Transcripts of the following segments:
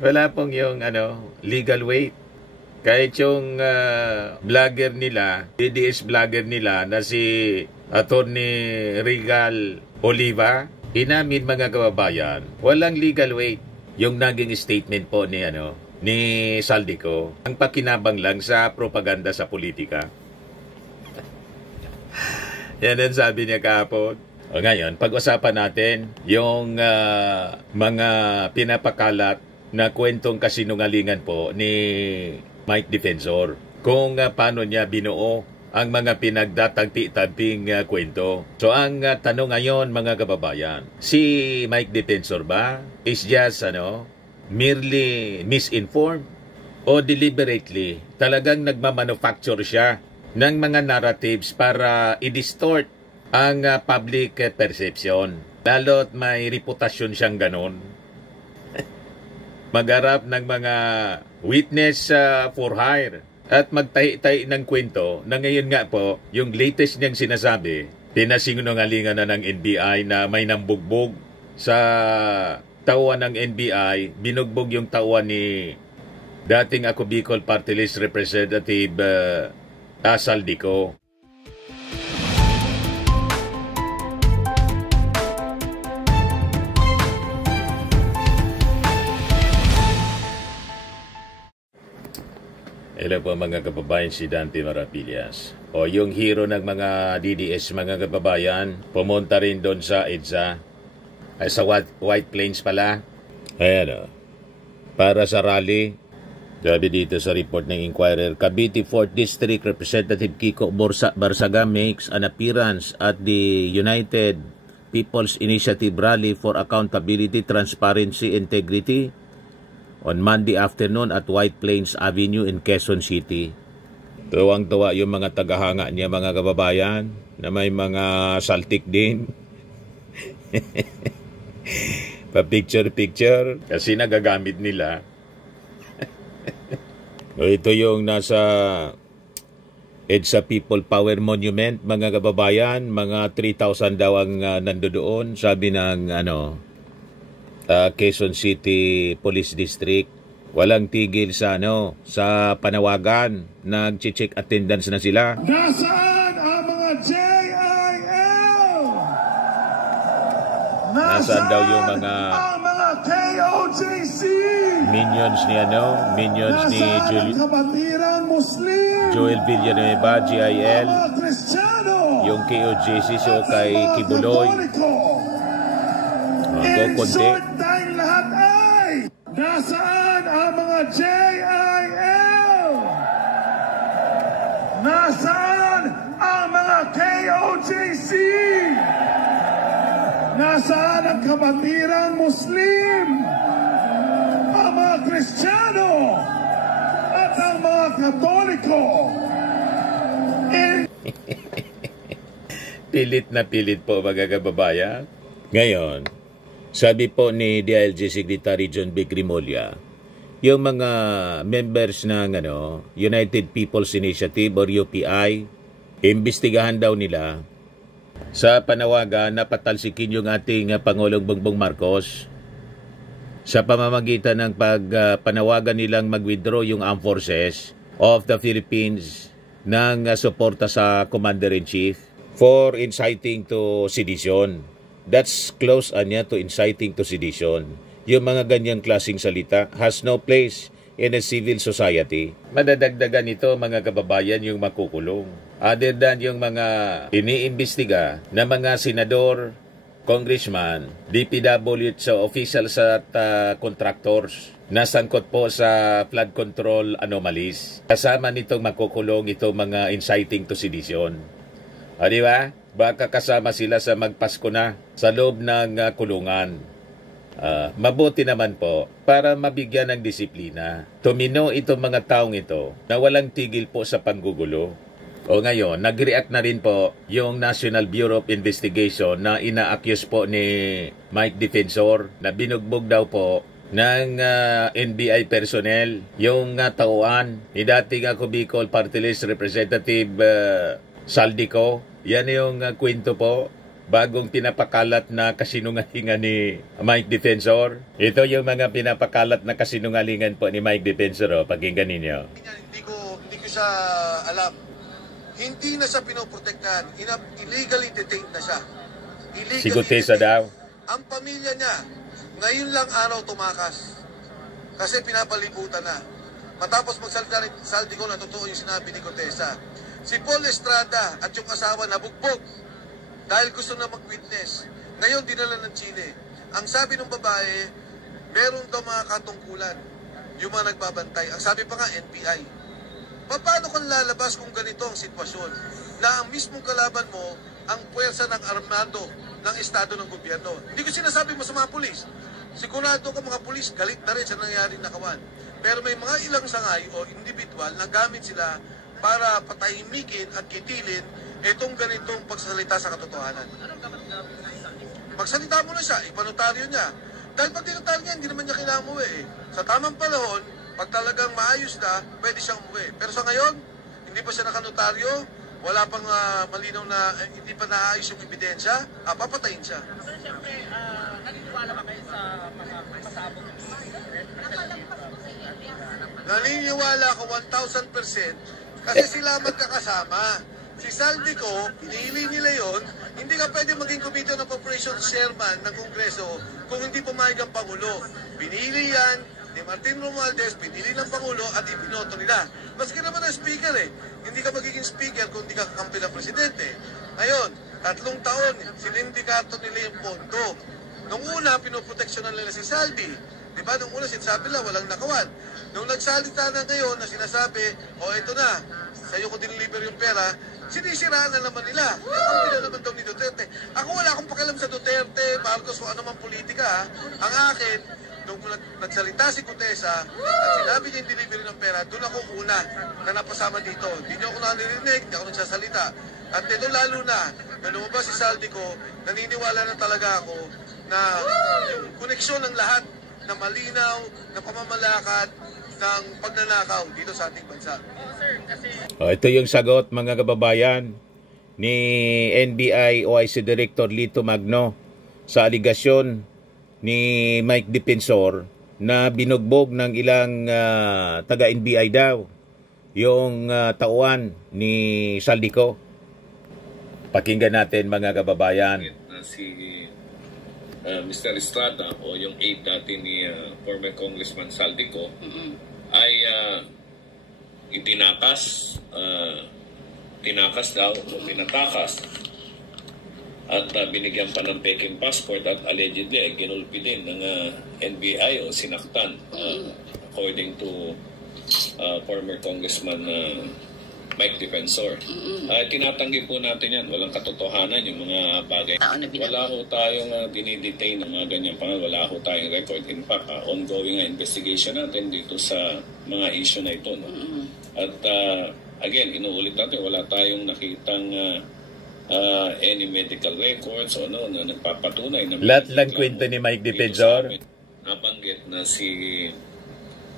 Wala pong yung legal weight. Kahit yung vlogger nila, DDS vlogger nila na si Attorney Regal Oliva, inamin mga kababayan, walang legal weight yung naging statement po ni Saldico. Ang pakinabang lang sa propaganda sa politika. Yan ang sabi niya kahapon. O ngayon, pag-usapan natin yung mga pinapakalat na kwentong kasinungalingan po ni Mike Defensor. Kung paano niya binuo ang mga pinagdatagpi-tagping kwento. So ang tanong ngayon mga kababayan, si Mike Defensor ba is just merely misinformed o deliberately talagang nagmamanufacture siya ng mga narratives para i-distort ang public perception. Lalo't may reputasyon siyang ganon. Magharap ng mga witness for hire at magtahi-tahi ng kwento na ngayon nga po, yung latest niyang sinasabi, pinasinungalingan na ng NBI na may nambugbog sa tauhan ng NBI, binugbog yung tauhan ni dating Ako Bicol Party List Representative Saldico. Hello po mga kababayan, si Dante Marapillas. O yung hero ng mga DDS mga kababayan, pumunta rin doon sa EDSA. Ay sa White Plains pala. Ayan para sa rally. Sabi dito sa report ng Inquirer, Cavite 4th District Representative Kiko Barsaga makes an appearance at the United People's Initiative Rally for Accountability, Transparency, Integrity on Monday afternoon at White Plains Avenue in Quezon City. Tuwang-tuwa yung mga tagahanga niya mga kababayan na may mga saltik din. Pa-picture-picture kasi nagagamit nila. Ito yung nasa EDSA People Power Monument mga kababayan, mga 3,000 daw ang nandoon, sabi ng Quezon City Police District. Walang tigil sa sa panawagan, nag-check attendance na sila. Nasaan ang mga JIL? Nasaan daw yung mga KOJC? Minions ni minions ni Joel Villanueva, GIL, yung KOJC, so kay Kibuloy. Konti. Tayong lahat ay nasaan ang mga JIL? Nasaan ang mga KOJC? Nasaan ang kabatirang Muslim? Ang mga Kristiyano at ang mga Katoliko? Pilit na pilit po mga kababayan. Ngayon, sabi po ni DILG Secretary John B. Grimolia, yung mga members ng United People's Initiative or UPI, imbestigahan daw nila sa panawagan na patalsikin yung ating Pangulong Bongbong Marcos sa pamamagitan ng panawagan nilang mag-withdraw yung Armed Forces of the Philippines ng suporta sa Commander-in-Chief for inciting to sedition. That's close to inciting to sedition. Yung mga ganyang klaseng salita has no place in a civil society. Madadagdagan ito mga kababayan yung makukulong. Other than yung mga iniimbestiga na mga senador, congressman, DPW sa officials at contractors na sangkot po sa flood control anomalies. Kasama nitong makukulong itong mga inciting to sedition. O di ba? Baka kasama sila sa magpasko na sa loob ng kulungan. Mabuti naman po para mabigyan ng disiplina. Tumino itong mga taong ito na walang tigil po sa panggugulo. O ngayon, nag-react na rin po yung National Bureau of Investigation na ina-accuse po ni Mike Defensor na binugbog daw po ng NBI personnel yung tauhan ni dating Ako Bicol Party List Representative Saldico. Yan yung kwento po bagong pinapakalat na kasinungalingan ni Mike Defensor. Ito yung mga pinapakalat na kasinungalingan po ni Mike Defensor. Pakinggan ninyo. Hindi ko siya alam. Hindi na siya pinoprotektahan. Illegally detained na siya. Illegally Si Gutesa daw. Ang pamilya niya, ngayon lang araw tumakas. Kasi pinapalibutan na. Matapos magsalita ni Saldico na totoo yung sinabi ni Gutesa. Si Paul Estrada at yung asawa nabugbog dahil gusto na mag-witness. Ngayon, dinala ng Chile. Ang sabi ng babae, meron daw mga katungkulan. Yung mga nagbabantay. Ang sabi pa nga, NBI. Paano kang lalabas kung ganito ang sitwasyon? Na ang mismong kalaban mo, ang puwersa ng armado ng estado ng gobyerno. Hindi ko sinasabi mo sa mga pulis. Sigurado ko mga pulis, galit na rin sa nangyaring nakawan. Pero may mga ilang sangay o individual na gamit sila para patahimikin at kitilin itong ganitong pagsasalita sa katotohanan. Magsalita mo na siya, ipanotaryo niya. Dahil pag dinotaryo niya, hindi naman niya kailangan umuwi eh. Sa tamang panahon, pag talagang maayos na, pwede siyang umuwi. Pero sa ngayon, hindi pa siya nakanotaryo, wala pang malinaw na, hindi pa naayos yung ebidensya, papatayin siya. Pero siyempre, naniniwala ba kayo sa mga pasabog ni Naniniwala ko 1,000% kasi sila magkakasama. Si Saldico, pinili nila yon. Hindi ka pwede maging Committee on Appropriations Chairman ng Kongreso kung hindi pumayag ang Pangulo. Pinili yan ni Martin Romualdez, pinili ng Pangulo at ibinoto nila. Maski naman ang Speaker hindi ka magiging Speaker kung hindi ka kakampi ng Presidente. Ngayon, 3 taon, sinindikato nila yung pondo. Nung una, pinoproteksyonan nila si Saldi. Diba? Nung una, sinasabi lang, walang nakawan. Nung nagsalita na ngayon na sinasabi, ito na, sa'yo ko diniliver yung pera, sinisiraan na naman nila. Kakampi na naman daw ni Duterte. Ako wala akong pakialam sa Duterte, Marcos, o anumang politika. Ang akin, nung nagsalita si Gutesa at sinabi niya yung delivery ng pera, doon ako una na napasama dito. Hindi niyo ako naririnig, hindi ako nagsasalita. At ito lalo na lumabas si Saldico, naniniwala na talaga ako na yung koneksyon ng lahat na malinaw, na pamamalakad ng pagnanakaw dito sa ating bansa. Ito yung sagot mga kababayan ni NBI OIC Director Lito Magno sa aligasyon ni Mike Defensor na binugbog ng ilang taga-NBI daw yung tauhan ni Saldico. Pakinggan natin mga kababayan. Si Mr. Estrada o yung aide dati ni former Congressman Saldico ay tinakas daw o pinatakas at binigyan pa ng peking passport at allegedly ay ginulpi din ng NBI o sinaktan according to former Congressman Mike Defensor. Tinatanggi po natin yan. Walang katotohanan yung mga bagay. Wala ho tayong dinidetain ng mga ganyan pangal. Wala ho tayong record. In fact, ongoing investigation natin dito sa mga issue na ito. No? At again, inuulit natin, wala tayong nakitang any medical records o na nagpapatunay. Na lahat lang kwento ni Mike Defensor. Nabanggit na si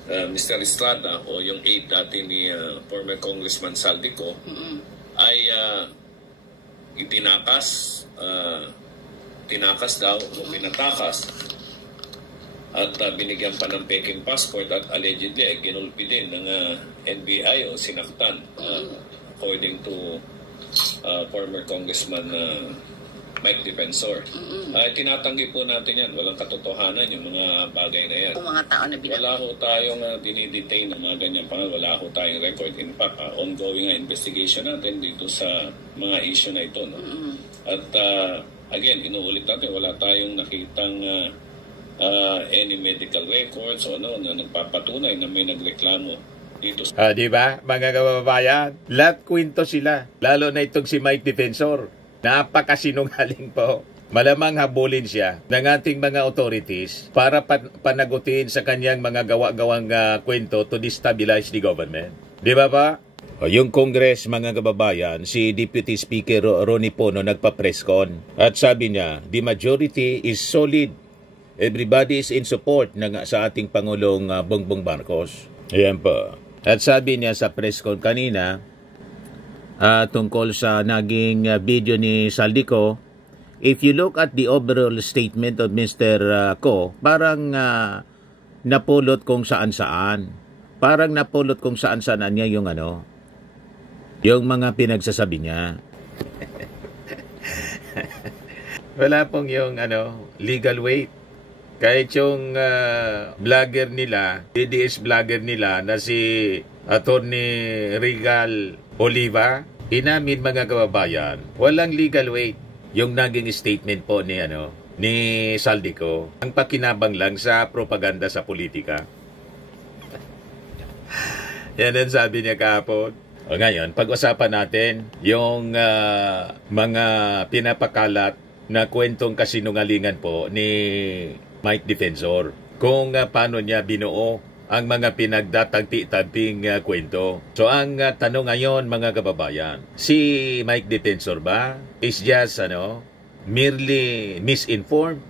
Mr. Estrada o yung aide dati ni former Congressman Saldico ay tinakas daw o pinatakas at binigyan pa ng peking passport at allegedly ay ginulpi din ng NBI o sinaktan according to former Congressman Mike Defensor. Tinatanggi po natin yan. Walang katotohanan yung mga bagay na yan. Mga tao na wala ho tayong dinidetain ng mga ganyan pangal. Wala ho tayong record. In fact, ongoing investigation natin dito sa mga issue na ito. No? At again, inuulit natin, wala tayong nakitang any medical records o na nagpapatunay na may nagreklamo dito. Di ba, mga kababayan? Lahat kwento sila. Lalo na itong si Mike Defensor. Napakasinungaling po. Malamang habulin siya ng ating mga authorities para panagutin sa kanyang mga gawa-gawang kwento to destabilize the government. Di ba ba? Yung Congress, mga kababayan, si Deputy Speaker Ronnie Pono nagpa-press con at sabi niya, the majority is solid. Everybody is in support sa ating Pangulong Bongbong Marcos. Ayan po. At sabi niya sa press con kanina, tungkol sa naging video ni Saldico, if you look at the overall statement of Mr. Ko, parang napulot kung saan-saan. Parang napulot kung saan-saan niya yung yung mga pinagsasabi niya. Wala pong yung legal weight. Kahit yung vlogger nila, DDS vlogger nila na si Attorney Regal Oliva, inamin mga kababayan, walang legal weight yung naging statement po ni ni Saldico. Ang pakinabang lang sa propaganda sa politika. Yan ang sabi niya kahapon. O ngayon, pag-usapan natin yung mga pinapakalat na kwentong kasinungalingan po ni Mike Defensor. Kung paano niya binuo ang mga pinagdatagti-tagting kwento. So ang tanong ngayon mga kababayan, si Mike Defensor ba is just merely misinformed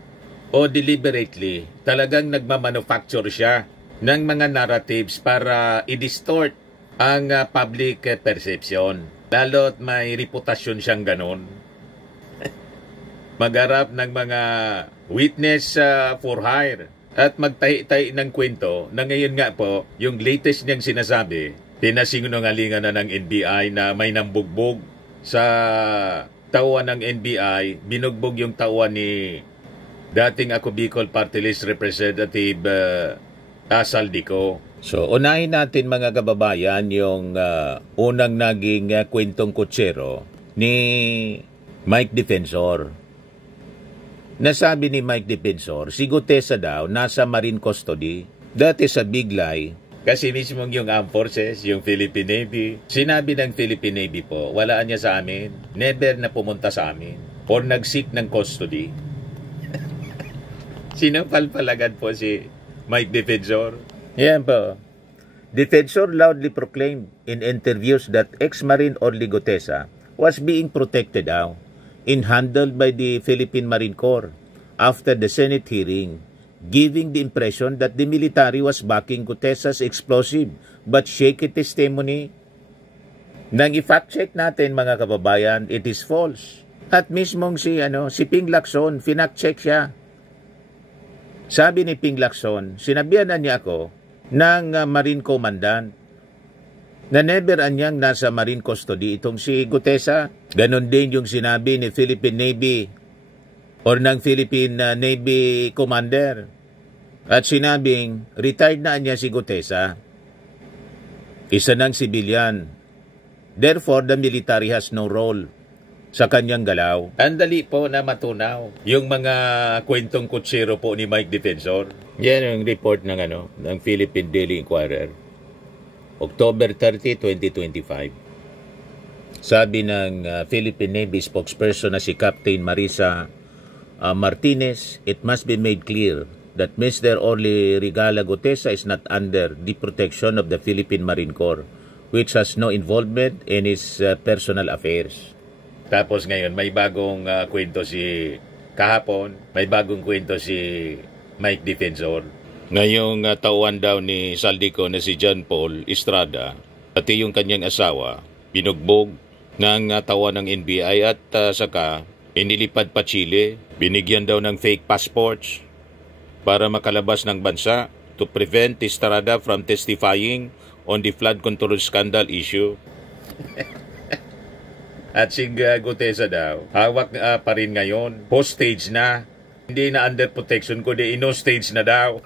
o deliberately talagang nagmamanufacture siya ng mga narratives para i-distort ang public perception. Lalo't may reputasyon siyang ganon. Magharap ng mga witness for hire at magtahi-tahi ng kwento na ngayon nga po, yung latest niyang sinasabi, pinasinungalingan na ng NBI na may nambugbog sa tauhan ng NBI, binugbog yung tauhan ni dating Ako Bicol Party List Representative Saldico. So, unahin natin mga kababayan yung unang naging kwentong kutsero ni Mike Defensor. Nasabi ni Mike Defensor, si Gutesa daw nasa marine custody. That is a big lie. Kasi mismo yung armed forces, yung Philippine Navy, sinabi ng Philippine Navy po, walaan niya sa amin, never na pumunta sa amin, or nag-seek ng custody. Sinapalpalagan po si Mike Defensor. Yan po. Defensor loudly proclaimed in interviews that ex-Marine Orly Gutesa was being protected now and handled by the Philippine Marine Corps after the Senate hearing, giving the impression that the military was backing Gutesa's explosive but shaky testimony. Nang i-fact check natin mga kababayan, it is false. At mismong si Ping Lacson, finact check siya. Sabi ni Ping Lacson, sinabihan na niya ako ng Marine Commandant na never anyang nasa marine custody itong si Gutesa. Ganon din yung sinabi ni Philippine Navy or ng Philippine Navy Commander. At sinabing retired na niya si Gutesa. Isa ng civilian. Therefore, the military has no role sa kanyang galaw. Andali po na matunaw yung mga kwentong kutsero po ni Mike Defensor. Yan ang report ng ng Philippine Daily Inquirer. October 30, 2025. Sabi ng Philippine Navy spokesperson na si Captain Marisa Martinez, it must be made clear that Mr. Orly Regala Gutesa is not under the protection of the Philippine Marine Corps, which has no involvement in his personal affairs. Tapos ngayon, may bagong kwento kahapon, may bagong kwento si Mike Defensor. Ngayong tauhan daw ni Saldico na si John Paul Estrada, pati yung kanyang asawa, binugbog ng tauhan ng NBI at saka inilipad pa Chile. Binigyan daw ng fake passports para makalabas ng bansa to prevent Estrada from testifying on the flood control scandal issue. At si Gutesa daw, hawak pa rin ngayon, hostage na. Hindi na under protection, kundi in-hostage na daw.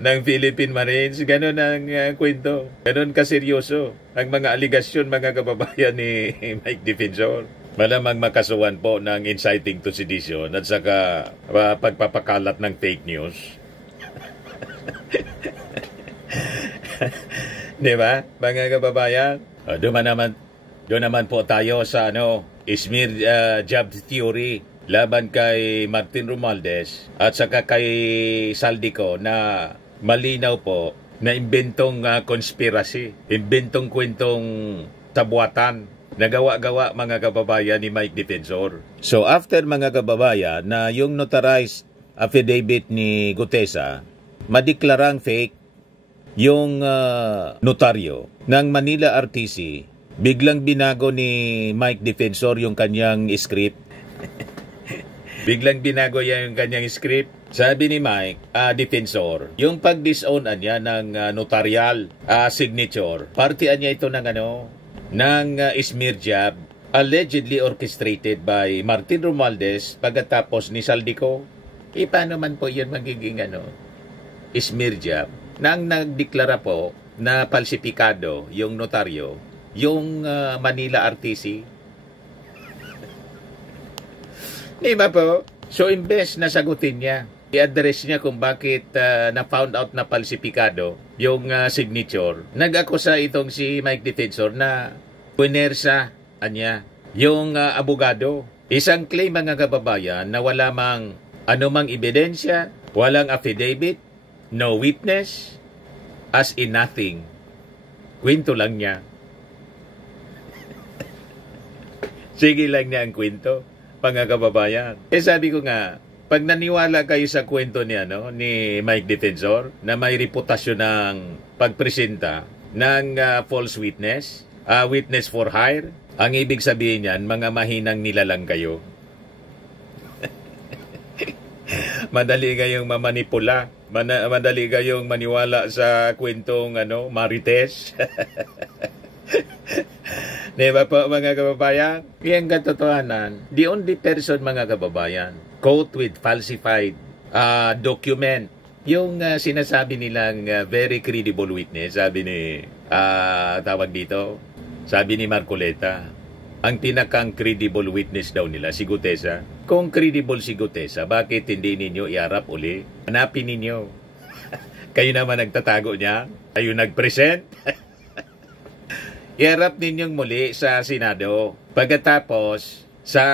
Ng Philippine Marines, ganun ang kwento. Ganun kaseryoso ang mga aligasyon mga kababayan ni Mike Defensor. Malamang makasuhan po ng inciting to sedition at saka pagpapakalat ng fake news. Di ba, mga kababayan? Doon naman po tayo sa smear job theory laban kay Martin Romualdez at saka kay Saldico na malinaw po na imbentong conspiracy, imbentong kwentong tabuatan, nagawa-gawa mga kababayan ni Mike Defensor. So after mga kababayan na yung notarized affidavit ni Gutesa, madeklarang fake yung notaryo ng Manila RTC Biglang binago ni Mike Defensor yung kanyang script. Biglang binago yung kanyang script. Sabi ni Mike Defensor, yung pag-disown niya ng notarial signature, partian niya ito ng smear job allegedly orchestrated by Martin Romualdez pagkatapos ni Saldico. Paano man po yun magiging smear job nang nagdeklara po na falsifikado yung notaryo, yung Manila RTC. Di ba po? So, imbes na sagutin niya, i-address niya kung bakit na-found out na falsifikado yung signature, nag-akusa itong si Mike Defensor na punersa niya yung abogado. Isang claim, mga kababayan, na wala mang anumang ebidensya, walang affidavit, no witness, as in nothing. Kwento lang niya. Sige lang niya ang kwento, mga kababayan. Sabi ko nga, pag naniwala kayo sa kwento ni Mike Defensor na may reputasyon ng pagpresenta ng false witness, witness for hire, ang ibig sabihin niyan, mga mahinang nilalang kayo. Madali kayong mamanipula, madali kayong maniwala sa kwentong Marites. Diba po, mga kababayan? Yan katotohanan. The only person, mga kababayan, caught with falsified document, yung sinasabi nilang very credible witness, sabi ni tawag dito, sabi ni Marcoleta, ang pinakang credible witness daw nila si Gutesa. Kung credible si Gutesa, bakit hindi ninyo iarap uli? Hanapin ninyo. Kayo naman nagtatago niya, kayo nag-present. Iarap ninyong muli sa Senado. Pagkatapos sa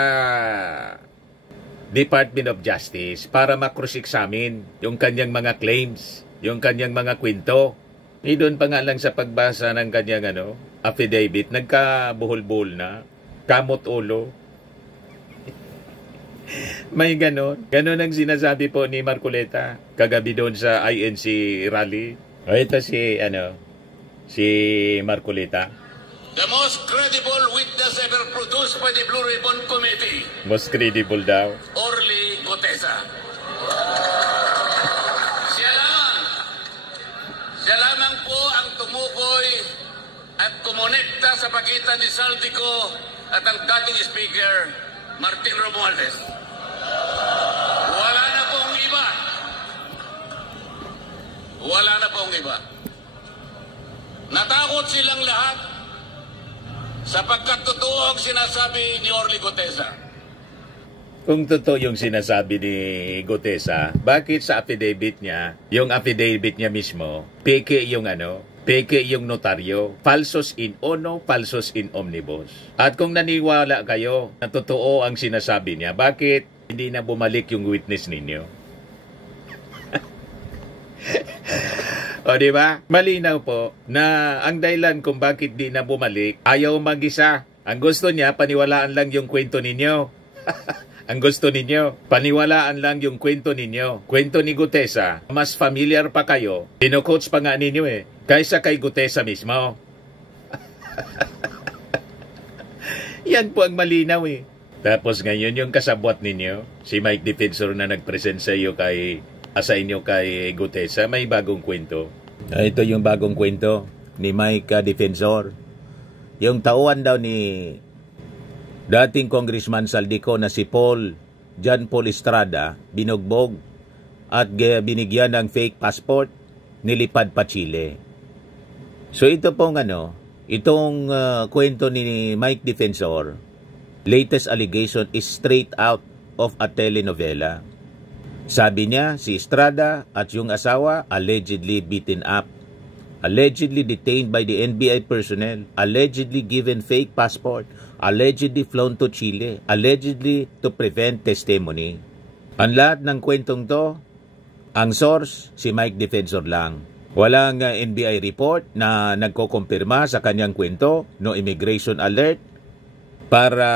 Department of Justice para makross-examine yung kanyang mga claims, yung kanyang mga kwento. Doon pa nga lang sa pagbasa ng kanyang affidavit, nagkabuhol-buhol na, kamot ulo. May ganon. Ganon ang sinasabi po ni Marcoleta kagabi doon sa INC rally. Ito si Marcoleta. The most credible witness ever produced by the Blue Ribbon Committee. Most credible daw. Orly Gutesa. Siya lamang po ang tumukoy at kumonekta sa pagitan ni Saldico at ang dating speaker, Martin Romualdez. Wala na pong iba. Wala na pong iba. Natakot silang lahat sapagkat totoo ang sinasabi ni Orly Gutesa. Kung totoo yung sinasabi ni Gutesa, bakit sa affidavit niya, yung affidavit niya mismo, peke yung notaryo, falsos in uno, falsos in omnibus. At kung naniwala kayo na totoo ang sinasabi niya, bakit hindi na bumalik yung witness ninyo? O diba? Malinaw po na ang dahilan kung bakit di na bumalik, ayaw mag-isa. Ang gusto niya, paniwalaan lang yung kwento ninyo. Ang gusto ninyo, paniwalaan lang yung kwento ninyo. Kwento ni Gutesa, mas familiar pa kayo, dino-coach pa nga ninyo kaysa kay Gutesa mismo. Yan po ang malinaw Tapos ngayon yung kasabwat ninyo, si Mike Defensor na nag-present sa iyo sa inyo kay Gutesa, may bagong kwento. Ito yung bagong kwento ni Mike Defensor. Yung tauhan daw ni dating Congressman Saldico na si John Paul Estrada, binugbog at binigyan ng fake passport, nilipad pa Chile. So ito pong itong kwento ni Mike Defensor, latest allegation is straight out of a telenovela. Sabi niya, si Estrada at yung asawa allegedly beaten up, allegedly detained by the NBI personnel, allegedly given fake passport, allegedly flown to Chile, allegedly to prevent testimony. Ang lahat ng kwentong to, ang source, si Mike Defensor lang. Walang NBI report na nagkokompirma sa kanyang kwento, no immigration alert, para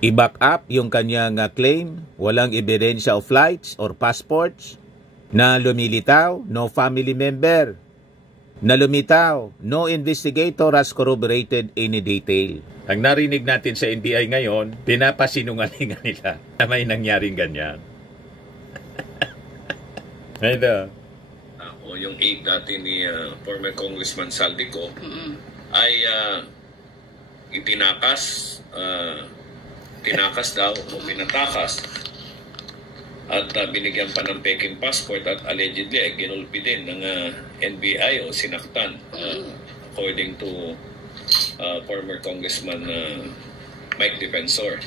i-back up yung kanyang claim. Walang ebidensya of flights or passports na lumilitaw, no family member na lumitaw. No investigator has corroborated any detail. Ang narinig natin sa NBI ngayon, pinapasinungalingan nila na may nangyaring ganyan. Ito. O yung aide dati ni former Congressman Saldico ay tinakas daw o pinatakas at binigyan pa ng peking passport at allegedly ay ginulpi din ng NBI o sinaktan according to former Congressman Mike Defensor.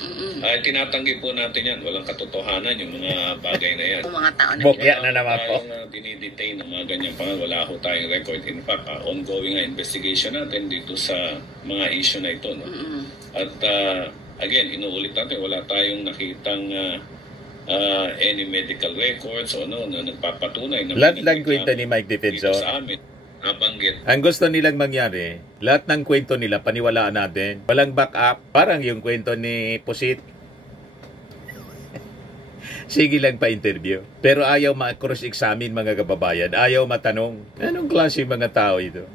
Tinatanggi po natin yan. Walang katotohanan yung mga bagay na yan. Mga tao na Bokya na naman po. Dinidetain ng mga ganyan pa. Wala ho tayong record. In fact, ongoing investigation natin dito sa mga issue na ito. No? At again, inuulit natin, wala tayong nakitang any medical records o na nagpapatunay na lahat lang kwento ni Mike Defensor. Sa amin, nabanggit. Ang gusto nilang mangyari, lahat ng kwento nila paniwalaan natin. Walang backup. Parang yung kwento ni Pusit. Sige lang pa-interview. Pero ayaw ma-cross-examine mga kababayan. Ayaw matanong. Anong klase mga tao ito?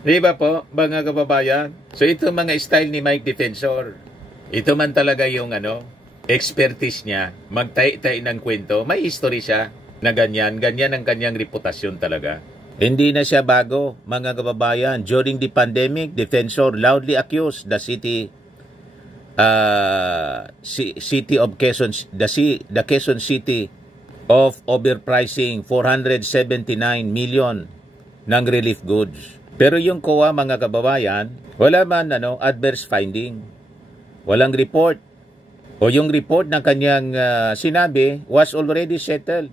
Di ba po, mga kababayan? So ito mga style ni Mike Defensor. Ito man talaga yung expertise niya. Magtay-tay ng kwento. May history siya na ganyan. Ganyan ang kanyang reputasyon talaga. Hindi na siya bago, mga kababayan. During the pandemic, Defensor loudly accused the city of Quezon, the Quezon City of overpricing 479 million ng relief goods. Pero yung COA, mga kababayan, wala man adverse finding. Walang report. O yung report na kanyang sinabi was already settled.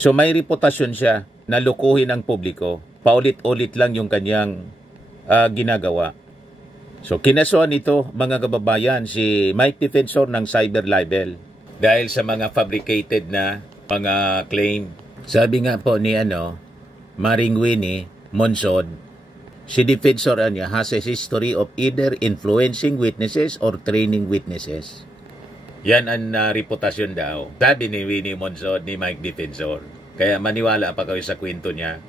So may reputasyon siya na lukuhin ang publiko. Paulit-ulit lang yung kanyang ginagawa. So kinasuhan ito, mga kababayan, si Mike Defensor ng cyber libel dahil sa mga fabricated na mga claim. Sabi nga po ni Maring Winnie Monsod, si Defensor has a history of either influencing witnesses or training witnesses. Yan ang reputasyon daw. Sabi ni Winnie Monsod ni Mike Defensor. Kaya maniwala pa kayo sa kwento niya.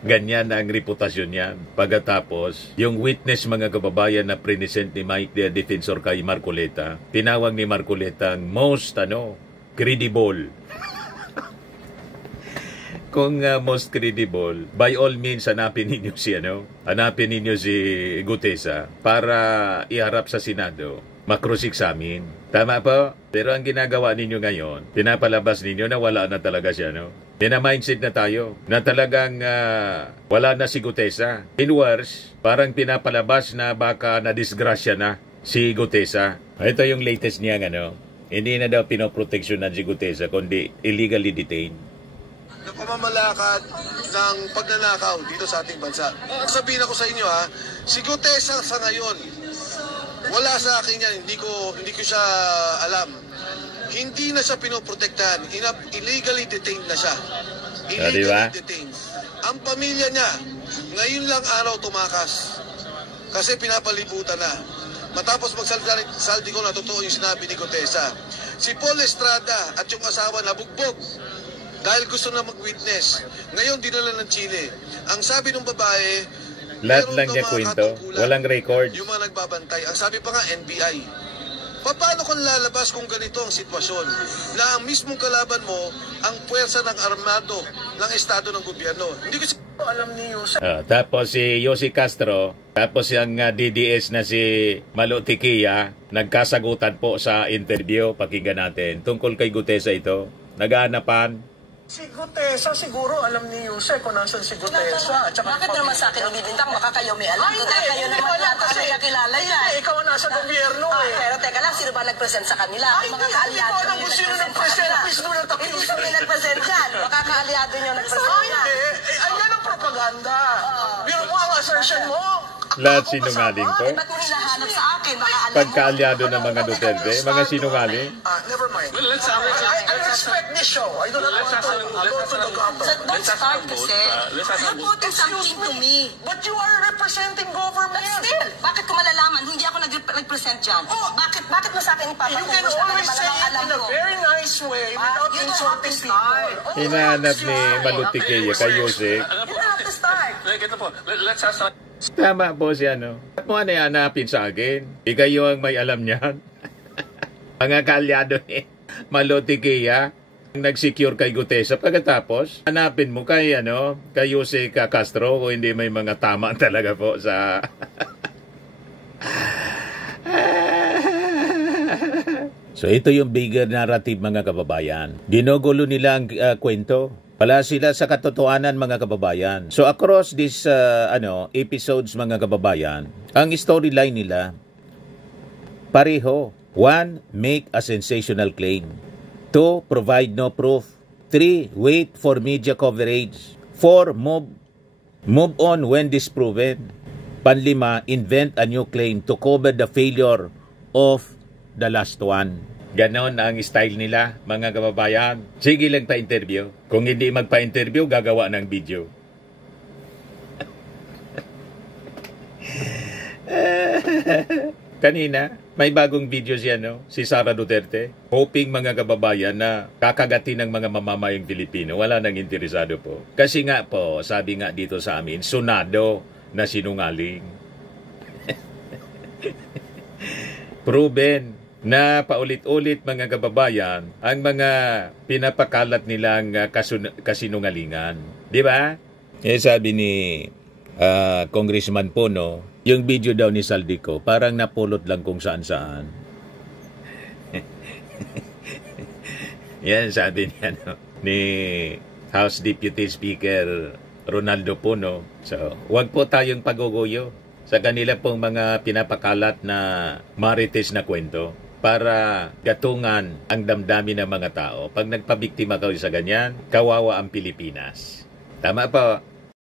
Ganyan ang reputasyon niya. Pagkatapos, yung witness, mga kababayan, na present ni Mike Defensor kay Marcoleta, tinawag ni Marcoleta ang most credible. Kung most credible, by all means, hanapin ninyo si Gutesa para iharap sa Senado. Makross-examine. Tama po? Pero ang ginagawa ninyo ngayon, pinapalabas ninyo na wala na talaga siya, Pina-mindset na tayo na talagang wala na si Gutesa. In worse, parang pinapalabas na baka na-disgrasya na si Gutesa. Ito yung latest niya, hindi na daw pinoproteksyonan si Gutesa, kundi illegally detained. Na pamamalakad ng pagnanakaw dito sa ating bansa. Sabihin ako sa inyo si Gutesa sa ngayon, wala sa akin yan, hindi ko siya alam. Hindi na siya pinoprotektahan. Illegally detained na siya. Illegally detained. Ang pamilya niya, ngayon lang araw tumakas. Kasi pinapalibutan na. Matapos magsaldi ko na totoo yung sinabi ni Gutesa. Si Paul Estrada at yung asawa nabugbog dahil gusto na mag-witness. Ngayon dinala ng Chile. Ang sabi ng babae, lahat lang niya kwento, walang record. Yung mga nagbabantay, ang sabi pa nga NBI. Paano kung lalabas kung ganito ang sitwasyon? Na ang mismong kalaban mo, ang puwersa ng armado ng estado ng gobyerno. Hindi ko alam ni Yossi. Tapos si Yossi Castro, tapos yung DDS na si Malo Tiquia, nagkasagutan po sa interview, pakinggan natin. Tungkol kay Gutesa ito, nag-aanapan. Si Gutesa, siguro alam ni Yusek kung nasan si Gutesa. Bakit naman sa akin ibibintang? Baka kayo may alam. Kayo naman yata ang nakilala niya. Ikaw ang nasa gobyerno Pero teka lang, sino ba nag-present sa kanila? Mga kaalyado. Hindi ko alam kung sino nag-present. Please do not accuse me. Hindi kami nag-present dyan. Baka kaalyado nyo nag-present yan. Ayan ang propaganda. Biro mo ang assertion mo. Lahat sinungaling ko. Ba't mo hinahanap sa akin? Baka alam mo. Pagkaalyado ng mga Duterte, mga sinungaling. Never mind. I respect this show. I do not want to go to the gutter. Don't start kasi. You're putting something to me. But you are representing government. But still, bakit ko malalaman? Hindi ako nag-present dyan. Bakit mo sa akin You ipapatungkol can sa akin always say malamang it alam in a ko? very nice way without You don't have to insulting start. people. Hinahanap ni Malutiqueya kay Yusek. You don't have to start. Ito po, let's ask Tama po siya, no? At mo ano hanapin sa akin? Ikayo ang may alam niyan. Mga kalyado ni Malutiqueya nag-secure kay Gutesa. Pagkatapos, hanapin mo kay, kay Yusek Castro kung hindi may mga tama talaga po sa... So ito yung bigger narrative, mga kababayan. Ginugulo nila ang kwento. Wala sila sa katotohanan, mga kababayan. So across this episodes, mga kababayan, ang storyline nila pareho. 1. Make a sensational claim. 2. Provide no proof. 3. Wait for media coverage. 4. Move on when disproven. 5. Invent a new claim to cover the failure of the last one. Ganon ang style nila, mga kababayan. Sige lang pa-interview. Kung hindi magpa-interview, gagawa ng video. Kanina, may bagong video siya, si Sara Duterte, hoping, mga kababayan, na kakagatin ng mga mamamayang Pilipino. Wala nang interesado po. Kasi nga po, sabi nga dito sa amin, sunado na sinungaling. Proven na paulit-ulit, mga kababayan, ang mga pinapakalat nilang kasinungalingan. Di ba? Sabi ni Congressman Pono, yung video daw ni Saldico, parang napulot lang kung saan-saan. Yan, sabi niya, ni House Deputy Speaker Ronaldo Pono. So, wag po tayong paguguyo sa kanila pong mga pinapakalat na marites na kwento para gatungan ang damdamin ng mga tao. Pag nagpabiktima kayo sa ganyan, kawawa ang Pilipinas. Tama po.